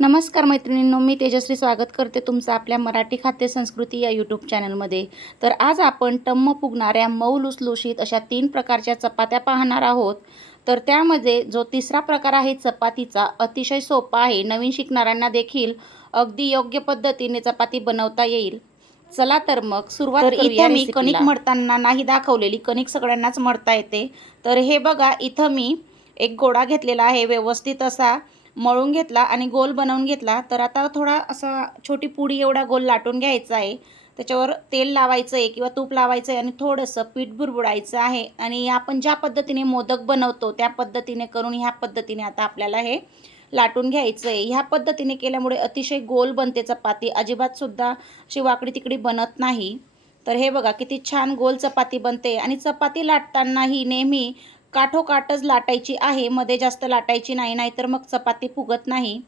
नमस्कार मैत्रिणींनो मी तेजश्री स्वागत करते तुमचं आपल्या मराठी खाद्य संस्कृती या यूट्यूब चॅनलमध्ये तर आज आपण टम्म फुगणाऱ्या मऊ लुसलुशीत अशा तीन प्रकारच्या चपात्या पाहणार आहोत. तर त्यामध्ये जो तिसरा प्रकार आहे चपातीचा अतिशय सोपा आहे. नवीन शिकणाऱ्यांना देखील अगदी योग्य पद्धतीने चपाती बनवता येईल. चला तर मग सुरुवात इथं मी. कणिक मळताना नाही दाखवलेली कणिक सगळ्यांनाच मळता येते. तर हे बघा इथं मी एक गोळा घेतलेला आहे. व्यवस्थित असा मळून घेतला आणि गोल बनवून घेतला तर आता थोडा असा छोटी पुडी एवढा गोल लाटून घ्यायचा आहे. त्याच्यावर तेल लावायचं आहे किंवा तूप लावायचं आहे आणि थोडंसं पीठ बुरबुडायचं आहे. आणि आपण ज्या पद्धतीने मोदक बनवतो त्या पद्धतीने करून ह्या पद्धतीने आता आपल्याला हे लाटून घ्यायचं आहे. ह्या पद्धतीने केल्यामुळे अतिशय गोल बनते चपाती. अजिबातसुद्धा अशी वाकडी तिकडी बनत नाही. तर हे बघा किती छान गोल चपाती बनते. आणि चपाती लाटतानाही नेहमी काठोकाठच लाटायची आहे. मध्ये जास्त लाटायची नाही नाहीतर मग चपाती फुगत नाही.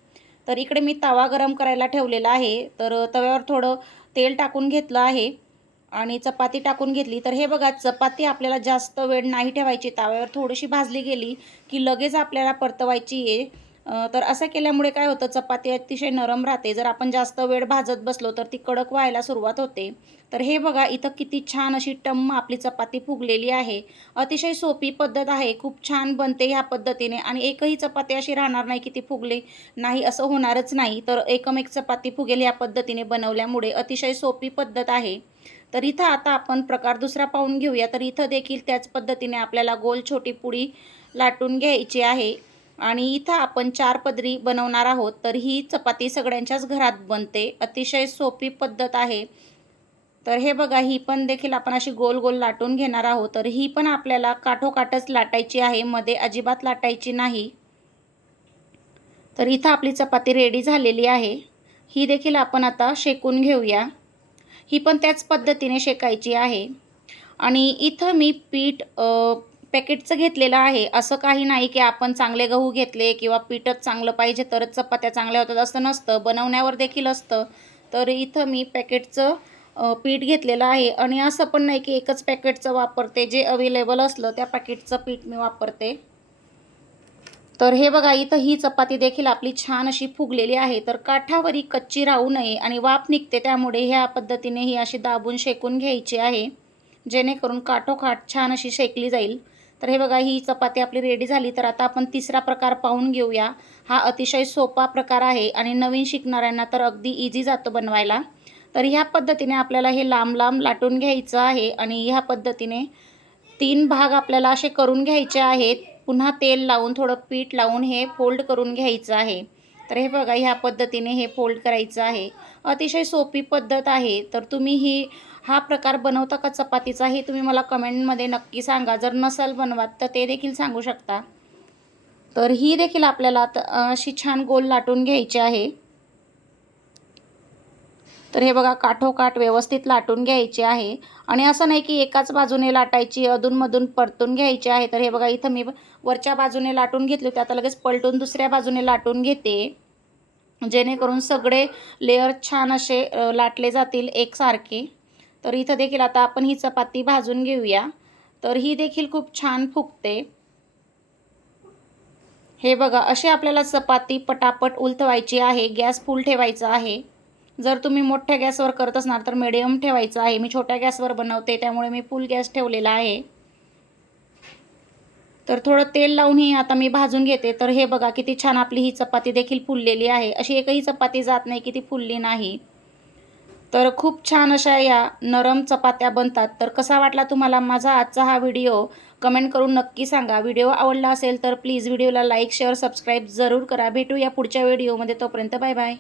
तर इकडे मी तवा गरम करायला ठेवलेला आहे. तर तव्यावर थोडं तेल टाकून घेतलं आहे. आणि चपाती टाकून घेतली. तर हे बघा चपाती आपल्याला जास्त वेळ नाही ठेवायची. तव्यावर थोडीशी भाजली गेली की लगेच आपल्याला परतवायची आहे. तर असं केल्यामुळे काय होतं चपाती अतिशय नरम राहते. जर आपण जास्त वेळ भाजत बसलो तर ती कडक व्हायला सुरुवात होते. तर हे बघा इथं किती छान अशी टम्म आपली चपाती फुगलेली आहे. अतिशय सोपी पद्धत आहे खूप छान बनते ह्या पद्धतीने. आणि एकही चपाती अशी राहणार नाही की ती फुगली नाही असं होणारच नाही. तर एकमेक चपाती फुगेल ह्या पद्धतीने बनवल्यामुळे अतिशय सोपी पद्धत आहे. तर इथं आता आपण प्रकार दुसरा पाहून घेऊया. तर इथं देखील त्याच पद्धतीने आपल्याला गोल छोटी पुडी लाटून घ्यायची आहे. आणि इथं आपण चार पदरी बनवणार आहोत तर ही चपाती सगळ्यांच्याच घरात बनते. अतिशय सोपी पद्धत आहे. तर हे बघा ही पण देखील आपण अशी गोल गोल लाटून घेणार आहोत. तर ही पण आपल्याला काठोकाठच लाटायची आहे मध्ये अजिबात लाटायची नाही. तर इथं आपली चपाती रेडी झालेली आहे. ही देखील आपण आता शेकून घेऊया. ही पण त्याच पद्धतीने शेकायची आहे. आणि इथं मी पीठ पॅकेटचं घेतलेलं आहे. असं काही नाही की आपण चांगले गहू घेतले किंवा पीठच चांगलं पाहिजे तरच चपात्या चांगल्या होतात असं नसतं. बनवण्यावर देखील असतं. तर इथं मी पॅकेटचं पीठ घेतलेलं आहे. आणि असं पण नाही की एकच पॅकेटचं वापरते. जे अवेलेबल असलं त्या पॅकेटचं पीठ मी वापरते. तर हे बघा इथं ही चपाती देखील आपली छान अशी फुगलेली आहे. तर काठावरी कच्ची राहू नये आणि वाफ निघते त्यामुळे ह्या पद्धतीने ही अशी दाबून शेकून घ्यायची आहे. जेणेकरून काठोकाठ छान अशी शेकली जाईल. तर हे बघा ही चपाती आपली रेडी झाली. तर आता आपण तिसरा प्रकार पाहून घेऊया. हा अतिशय सोपा प्रकार आहे आणि नवीन शिकणाऱ्यांना तर अगदी इझी जातो बनवायला. तर ह्या पद्धतीने आपल्याला हे लांब लांब लाटून घ्यायचं आहे आणि ह्या पद्धतीने तीन भाग आपल्याला असे करून घ्यायचे आहेत. पुन्हा तेल लावून थोडं पीठ लावून हे फोल्ड करून घ्यायचं आहे. तर हे बघा ह्या पद्धतीने हे फोल्ड करायचं आहे. अतिशय सोपी पद्धत आहे. तर तुम्ही ही हा प्रकार बनवता का चपातीचा हे तुम्ही मला कमेंटमध्ये नक्की सांगा. जर नसाल बनवात तर ते देखील सांगू शकता. तर ही देखील आपल्याला अशी छान गोल लाटून घ्यायची आहे. तर हे बघा काठोकाठ व्यवस्थित लाटून घ्यायचे आहे. आणि असं नाही की एकाच बाजूने लाटायची अधूनमधून परतून घ्यायची आहे. तर हे बघा इथं मी वरच्या बाजूने लाटून घेतली होती. आता लगेच पलटून दुसऱ्या बाजूने लाटून घेते. जेणेकरून सगळे लेअर छान असे लाटले जातील एकसारखे. तर इथं देखील आता आपण ही चपाती भाजून घेऊया. तर ही देखील खूप छान फुगते. हे बघा अशी आपल्याला चपाती पटापट उलथवायची आहे गॅस फुल ठेवायचा आहे. जर तुम्ही मोठ्या गॅसवर करत असणार तर मिडियम ठेवायचं आहे. मी छोट्या गॅसवर बनवते त्यामुळे मी फुल गॅस ठेवलेला आहे. तर थोडं तेल लावून ही आता मी भाजून घेते. तर हे बघा किती छान आपली ही चपाती देखील फुललेली आहे. अशी एकही चपाती जात नाही की ती फुलली नाही. तर खूप छान अशा या नरम चपात्या बनतात. तर कसा वाटला तुम्हाला माझा आजचा हा व्हिडिओ? कमेंट करून नक्की सांगा. व्हिडिओ आवडला असेल तर प्लीज व्हिडिओला लाईक शेअर सबस्क्राईब जरूर करा. भेटूया पुढच्या व्हिडिओमध्ये. तोपर्यंत बाय बाय.